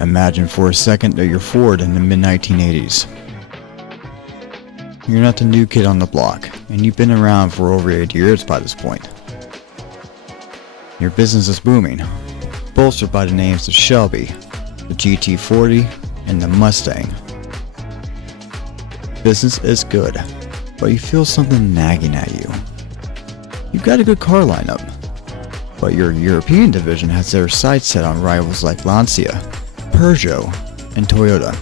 Imagine for a second that you're Ford in the mid-1980s. You're not the new kid on the block, and you've been around for over 8 years by this point. Your business is booming, bolstered by the names of Shelby, the GT40, and the Mustang. Business is good, but you feel something nagging at you. You've got a good car lineup, but your European division has their sights set on rivals like Lancia, Peugeot, and Toyota.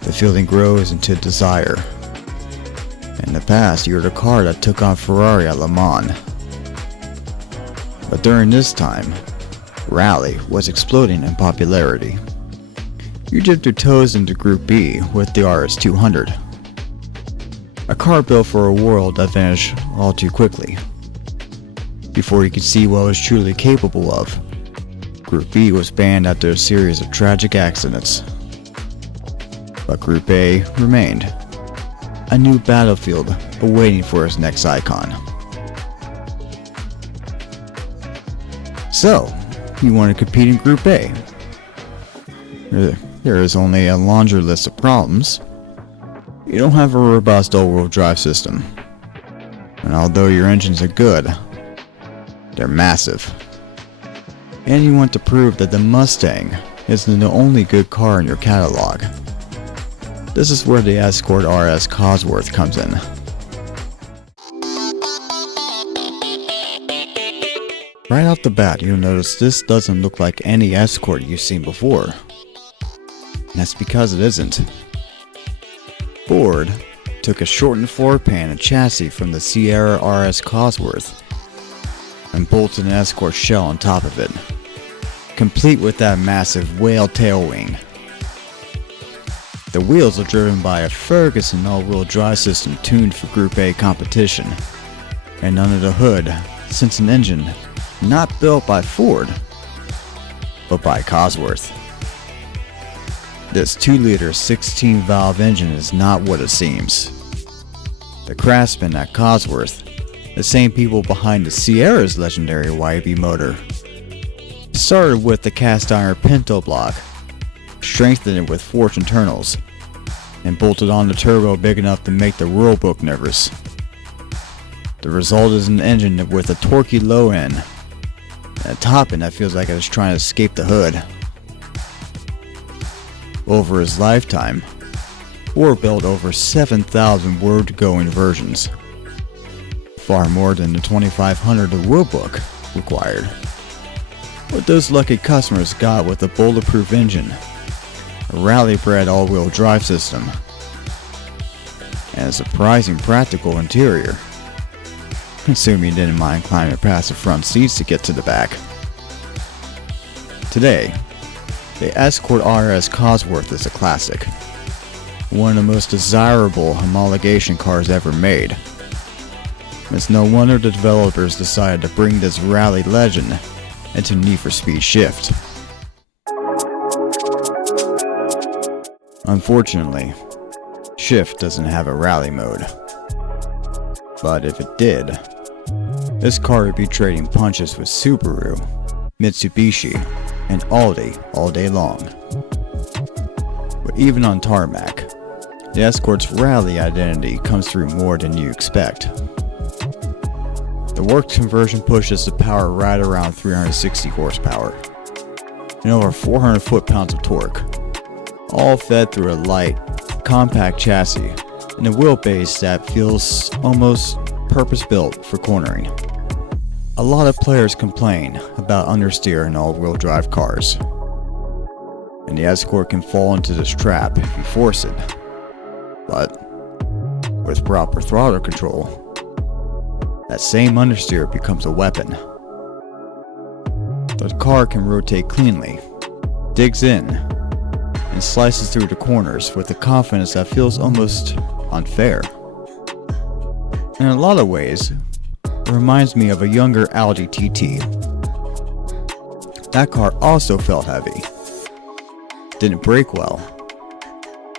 The feeling grows into desire. In the past, you were the car that took on Ferrari at Le Mans. But during this time, Rally was exploding in popularity. You dipped your toes into Group B with the RS 200. A car built for a world that vanished all too quickly. Before you could see what it was truly capable of, Group B was banned after a series of tragic accidents. But Group A remained, a new battlefield awaiting for its next icon. So, you want to compete in Group A? There is only a laundry list of problems. You don't have a robust all-wheel drive system. And although your engines are good, they're massive. And you want to prove that the Mustang isn't the only good car in your catalog. This is where the Escort RS Cosworth comes in. Right off the bat, you'll notice this doesn't look like any Escort you've seen before. And that's because it isn't. Ford took a shortened floor pan and chassis from the Sierra RS Cosworth and bolted an Escort shell on top of it, complete with that massive whale tail wing. The wheels are driven by a Ferguson all-wheel drive system tuned for Group A competition, and under the hood sits an engine not built by Ford, but by Cosworth. This 2-liter 16-valve engine is not what it seems. The craftsmen at Cosworth, the same people behind the Sierra's legendary YB motor, started with the cast iron pinto block, strengthened it with forged internals, and bolted on the turbo big enough to make the rule book nervous. The result is an engine with a torquey low end, and a top end that feels like it's trying to escape the hood. Over his lifetime, Ford built over 7,000 word-going versions, far more than the 2,500 the rule book required. What those lucky customers got with a bulletproof engine, a rally-bred all-wheel drive system, and a surprising practical interior, assuming you didn't mind climbing past the front seats to get to the back. Today, the Escort RS Cosworth is a classic, one of the most desirable homologation cars ever made. It's no wonder the developers decided to bring this rally legend into Need for Speed Shift. Unfortunately, Shift doesn't have a rally mode. But if it did, this car would be trading punches with Subaru, Mitsubishi, and Audi all day long. But even on tarmac, the Escort's rally identity comes through more than you expect. The works conversion pushes the power right around 360 horsepower and over 400 foot-pounds of torque, all fed through a light, compact chassis and a wheelbase that feels almost purpose-built for cornering. A lot of players complain about understeer in all-wheel drive cars, and the Escort can fall into this trap if you force it. But with proper throttle control, that same understeer becomes a weapon. The car can rotate cleanly, digs in, and slices through the corners with a confidence that feels almost unfair. In a lot of ways, it reminds me of a younger Audi TT. That car also felt heavy, didn't brake well,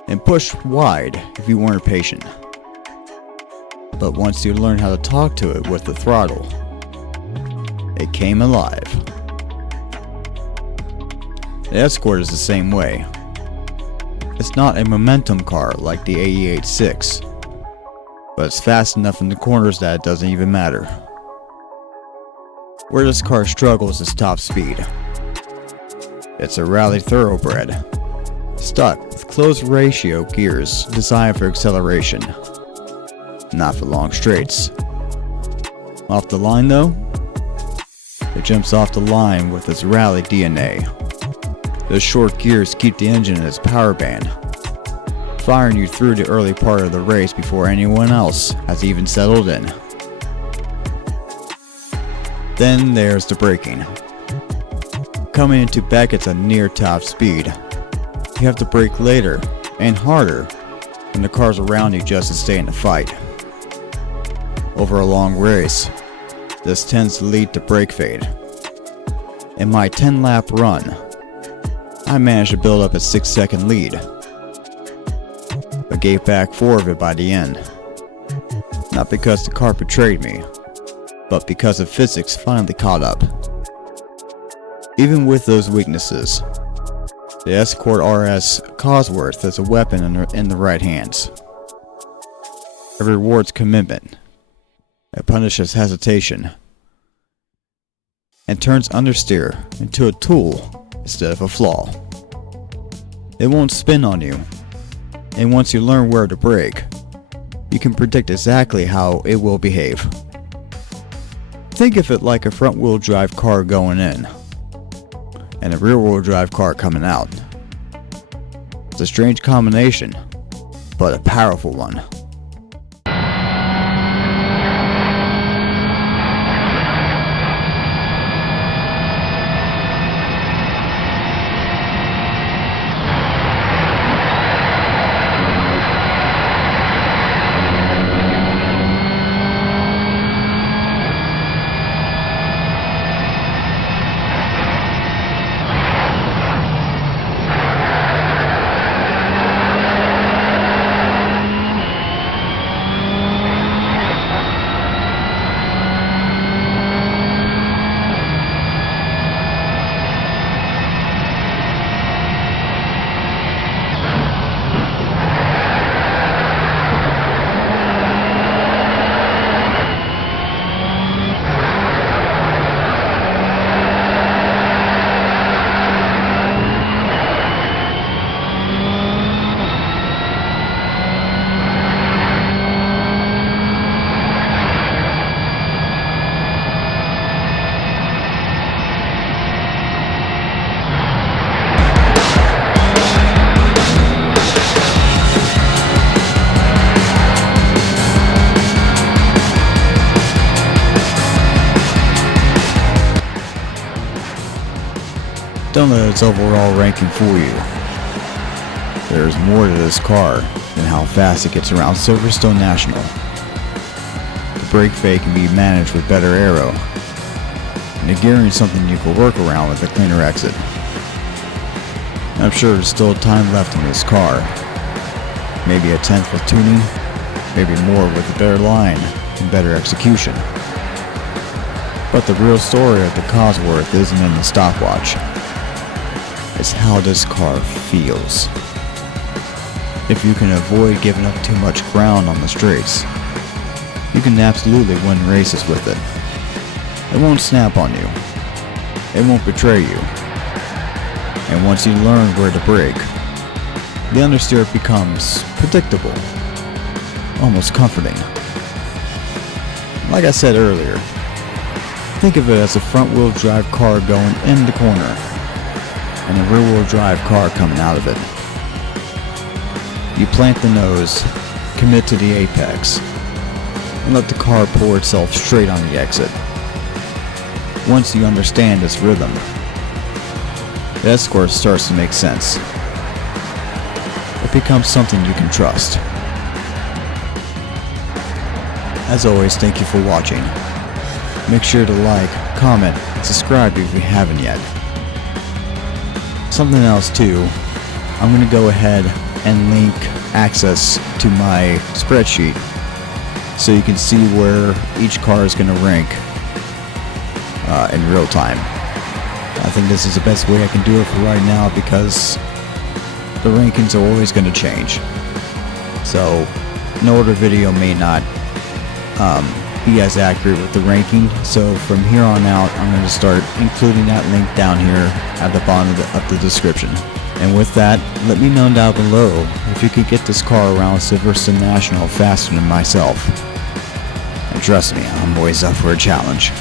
and pushed wide if you weren't patient. But once you learn how to talk to it with the throttle, it came alive. The Escort is the same way. It's not a momentum car like the AE86, but it's fast enough in the corners that it doesn't even matter. Where this car struggles is top speed. It's a rally thoroughbred, stuck with close ratio gears designed for acceleration, not for long straights. Off the line though, it jumps off the line with its rally DNA. Those short gears keep the engine in its power band, firing you through the early part of the race before anyone else has even settled in. Then there's the braking. Coming into Beckett's at near top speed, you have to brake later and harder when the cars around you just to stay in the fight. Over a long race, this tends to lead to brake fade. In my 10-lap run, I managed to build up a 6-second lead, but gave back 4 of it by the end. Not because the car betrayed me, but because the physics finally caught up. Even with those weaknesses, the Escort RS Cosworth is a weapon in the right hands. It rewards commitment, it punishes hesitation, and turns understeer into a tool instead of a flaw. It won't spin on you, and once you learn where to brake, you can predict exactly how it will behave. Think of it like a front-wheel drive car going in, and a rear-wheel drive car coming out. It's a strange combination, but a powerful one. Don't let its overall ranking fool you. There is more to this car than how fast it gets around Silverstone National. The brake fade can be managed with better aero, and the gearing is something you can work around with a cleaner exit. I'm sure there's still time left in this car. Maybe a tenth with tuning, maybe more with a better line and better execution. But the real story of the Cosworth isn't in the stopwatch. It's how this car feels. If you can avoid giving up too much ground on the straights, you can absolutely win races with it. It won't snap on you. It won't betray you. And once you learn where to brake, the understeer becomes predictable, almost comforting. Like I said earlier, think of it as a front-wheel drive car going in the corner, and a rear-wheel drive car coming out of it. You plant the nose, commit to the apex, and let the car pour itself straight on the exit. Once you understand this rhythm, the Escort starts to make sense. It becomes something you can trust. As always, thank you for watching. Make sure to like, comment, and subscribe if you haven't yet. Something else too, I'm going to go ahead and link access to my spreadsheet so you can see where each car is going to rank in real time. I think this is the best way I can do it for right now because the rankings are always going to change. So an older video may not be as accurate with the ranking. So from here on out, I'm going to start including that link down here at the bottom of the description. And with that, let me know down below if you could get this car around Silverstone National faster than myself. And trust me, I'm always up for a challenge.